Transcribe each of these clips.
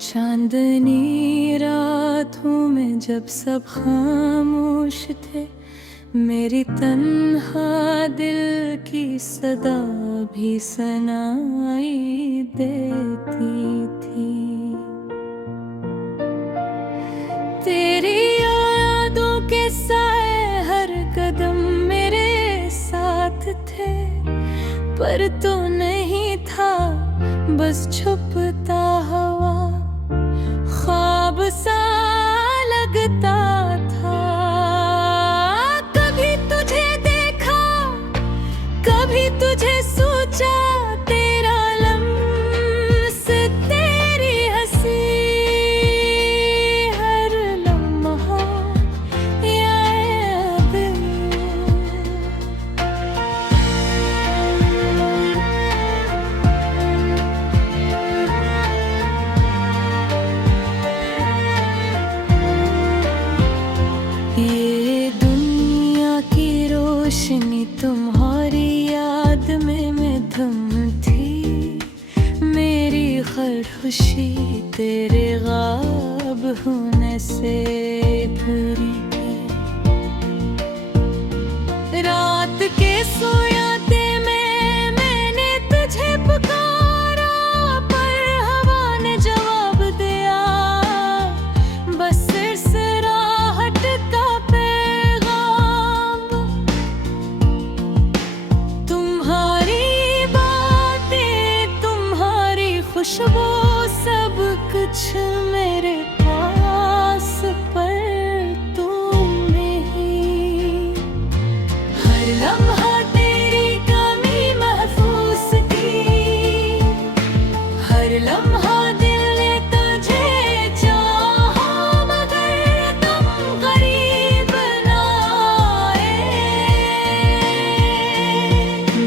चांदनी रातों में जब सब खामोश थे, मेरी तन्हा दिल की सदा भी सुनाई देती थी। तेरी यादों के साए हर कदम मेरे साथ थे, पर तो नहीं था बस छुपता हुआ ख्वाब सा लगता था। कभी तुझे देखा, कभी तुझे सोचा, तेरा लम्स तेरी हंसी, हर लम्हा याद। ये दुनिया की रोशनी तुम्हारी याद में मधुम थी, मेरी हर खुशी तेरे गायब होने से भरी थी। रात के सोयाते मैंने तुझे पुकारा, पर हवा ने जवाब दिया बस सिरसिराहट का पैगाम। तुम्हारी बातें, तुम्हारी खुशबू, सब कुछ मेरे पास, पर तुम नहीं। हर लम्हा तेरी कमी महफूस थी, हर लम्हा दिल ने तुझे चाहा, मगर तुम करीब ना आए।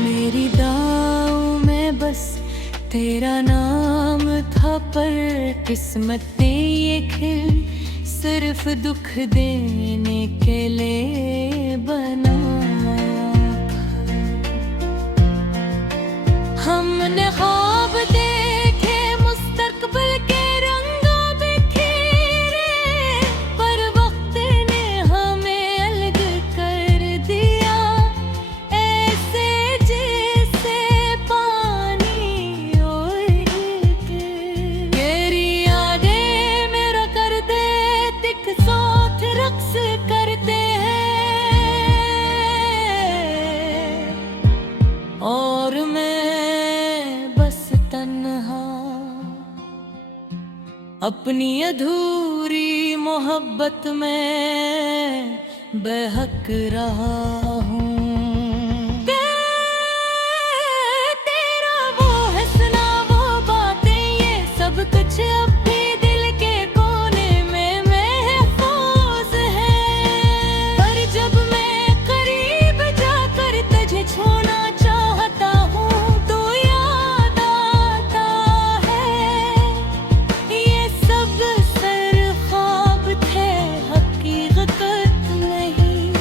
मेरी दांव में बस तेरा नाम था, पर किस्मत ने ये खेल सिर्फ दुख देने के लिए बनाया था। हमने ख्वाब देखे मुस्तकबिल के रंगों बिखेरे, पर वक्त ने हमें अलग कर दिया, ऐसे जैसे पानी और के। तेरी यादें मेरा कर दे तिक साथ रक्स करते हैं, और मैं बस तन्हा अपनी अधूरी मोहब्बत में बहक रहा हूँ। तेरा वो हंसना, वो बातें, ये सब कुछ अब भी दिल के कोने में महफूज है, पर जब मैं करीब जाकर तुझे छूना चाहता हूँ, तो याद आता है ये सब सर ख्वाब थे, हकीकत नहीं।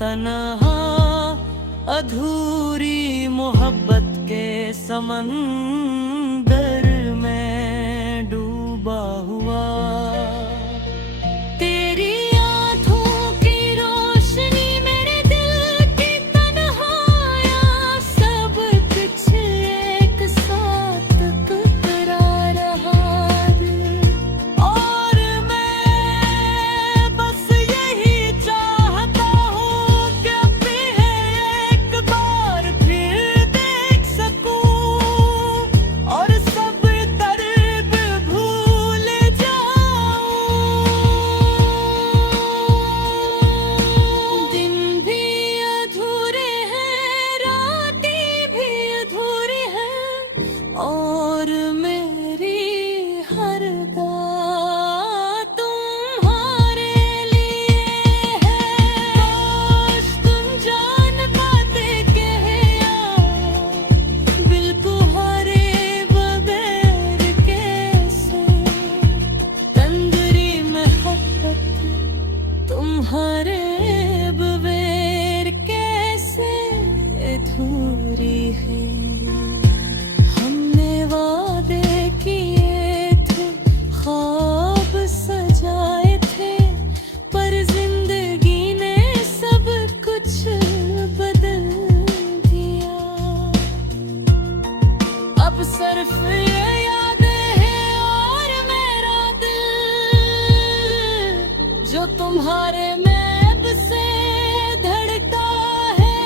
तन्हा अधूरी मोहब्बत के समंदर में डूबा हुआ। तेरी आँखों की रोशनी मेरे दिल की तन्हाइयाँ सब कुछ एक साथ टकरा रहा है। और मैं बस यही चाहता हूँ कि अभी एक बार फिर देख सकूं और सब दर्द भूल जाऊं। दिन भी अधूरे हैं, रातें भी अधूरी हैं और मेरी हर बात तुम्हारे लिए है। काश तुम जान पाते कि बिल्कुहारे बगैर कैसे तंदरी मोहब्बत तुम्हारे बगैर कैसे अधूरी है। हमने वादे किए थे, ख्वाब सजाए थे, पर जिंदगी ने सब कुछ बदल दिया। अब सिर्फ ये यादें हैं और मेरा दिल जो तुम्हारे मैब से धड़कता है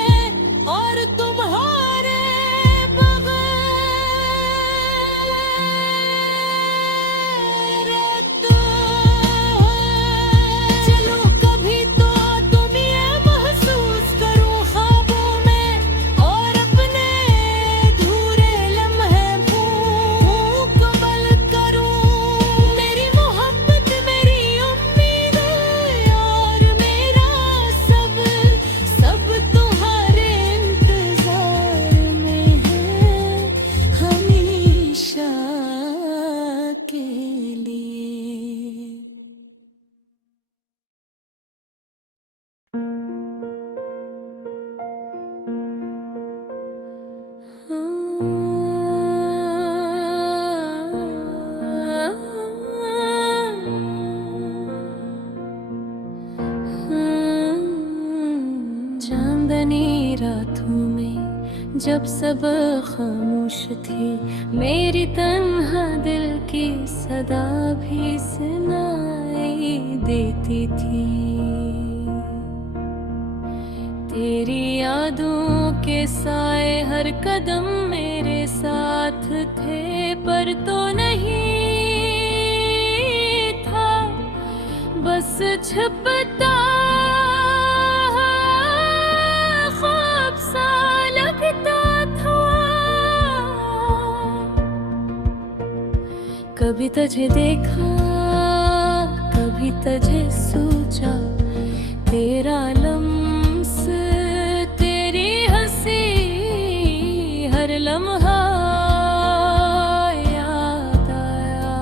और तुम्हारे बगैर रहता है। चलो कभी तो तुम ये महसूस करूं ख्वाबों में और अपने अधूरे लम्हे मुकम्मल करूं। मेरी मोहब्बत, मेरी उम्मीद और मेरा सब्र सब तुम्हारे इंतजार में है हमेशा के लिए। चांदनी रातों में जब सब खामोश थे, मेरी तन्हा दिल की सदा भी सुनाई देती थी। तेरी यादों के साए हर कदम मेरे साथ थे, पर तो नहीं था, बस छपता ख्वाब सा लगता था। कभी तुझे देखा, कभी तुझे सोचा, तेरा लम्स, तेरी हंसी, हर लम्हा याद आया।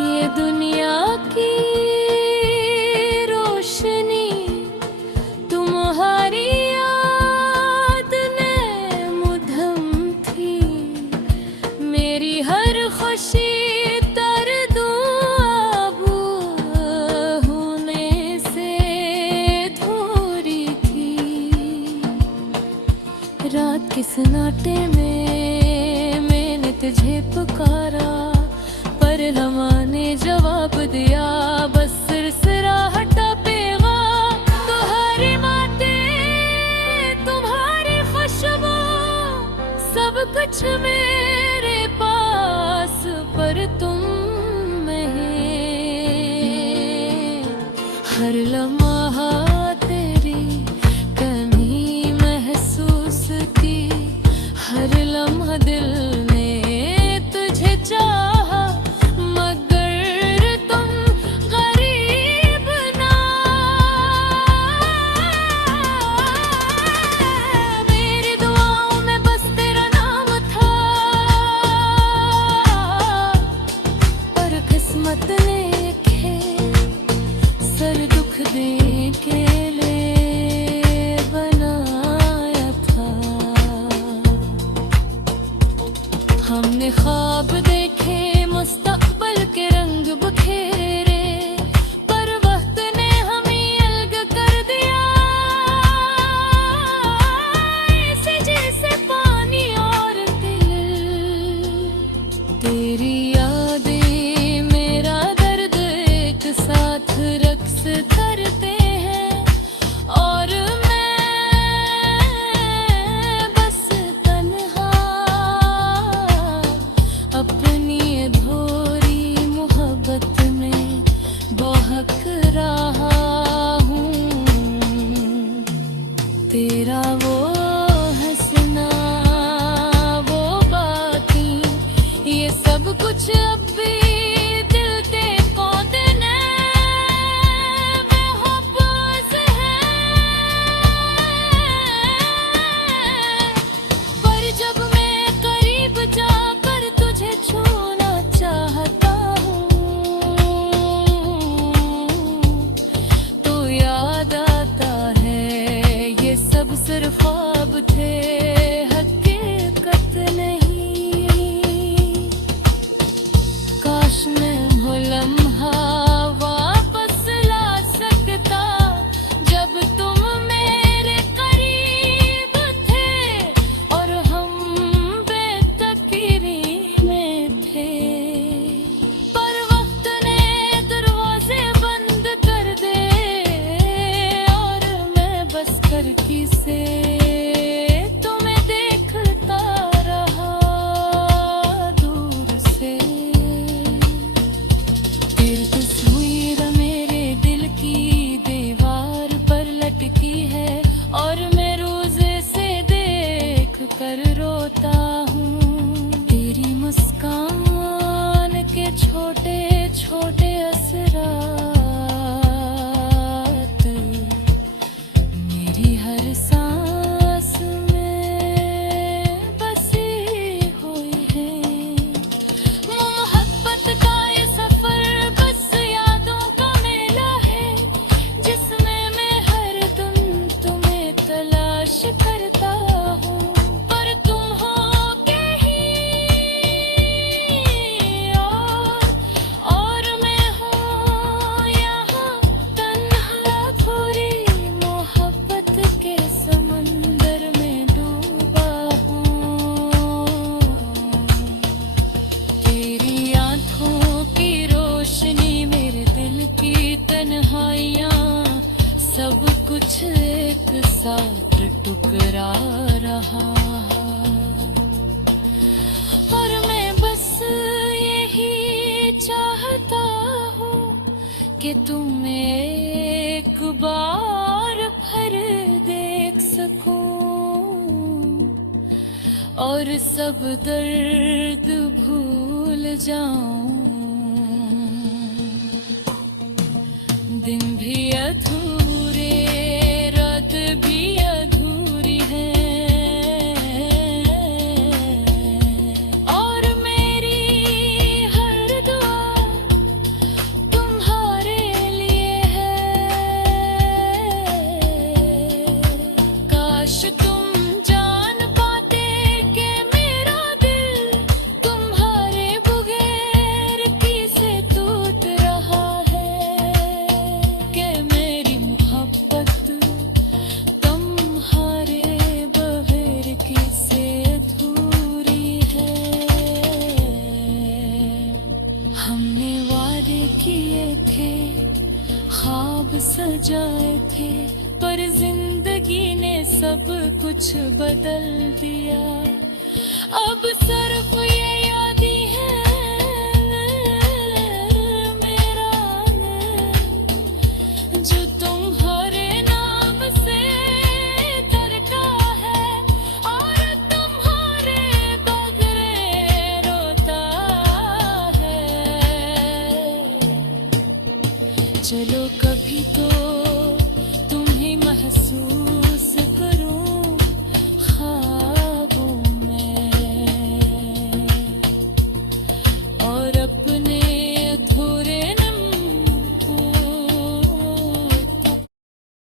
ये दुनिया की रोशनी तुम्हारी याद ने मुधम थी। मेरी हर खुशी दर्दों आबू होने से थोड़ी थी। रात के सन्नाटे में मैंने तुझे पुकारा, पर हवा ने जवाब दिया, बस सिरसिराहटा पैगाम। तुम्हारी बातें, तुम्हारी खुशबू, सब कुछ मेरे पास, पर तुम नहीं। हर लम्हा सिर्फ ख्वाब थे, हकीकत नहीं। काश मैं वो लम्हा वापस ला सकता जब तुम मेरे करीब थे और हम बेतकीरी में थे। पर वक्त ने दरवाजे बंद कर दे और मैं बस खिड़की से तुम्हें देखता रहा दूर से। तेरी तस्वीर मेरे दिल की दीवार पर लटकी है और मैं रोज से देख कर रोता हूँ। तेरी मुस्कान के छोटे छोटे असरात मेरी हर सांस में बसी हुई है। मोहब्बत का ये सफर बस यादों का मेला है, जिसमें मैं हर दम तुम्हें तलाश करता हूँ। पर तुम हो के ही और मैं हूँ यहाँ तन्हा पूरी मोहब्बत के समंदर में डूबा हूँ। तेरी आँखों की रोशनी मेरे दिल की तन्हाइयाँ सब कुछ एक साथ टुकरा रहा। और मैं बस यही चाहता हूँ कि तुम एक बार फिर देख सकूं और सब दर्द भूल जाऊं। दिन भी अधूरे, रात भी अधूरी है और मेरी हर दुआ तुम्हारे लिए है। काश तुम जान पाते कि मेरा दिल तुम्हारे बगैर किसे टूट रहा है, कि मेरी मोहब्बत तुम्हारे बगैर किसे अधूरी है। हमने वादे किए थे, ख्वाब सजाए थे, पर जिंदगी ने सब कुछ बदल दिया। अब सिर्फ ये याद ही है मेरा जो तुम्हारे नाम से धड़का है और तुम्हारे बगैर रोता है। चलो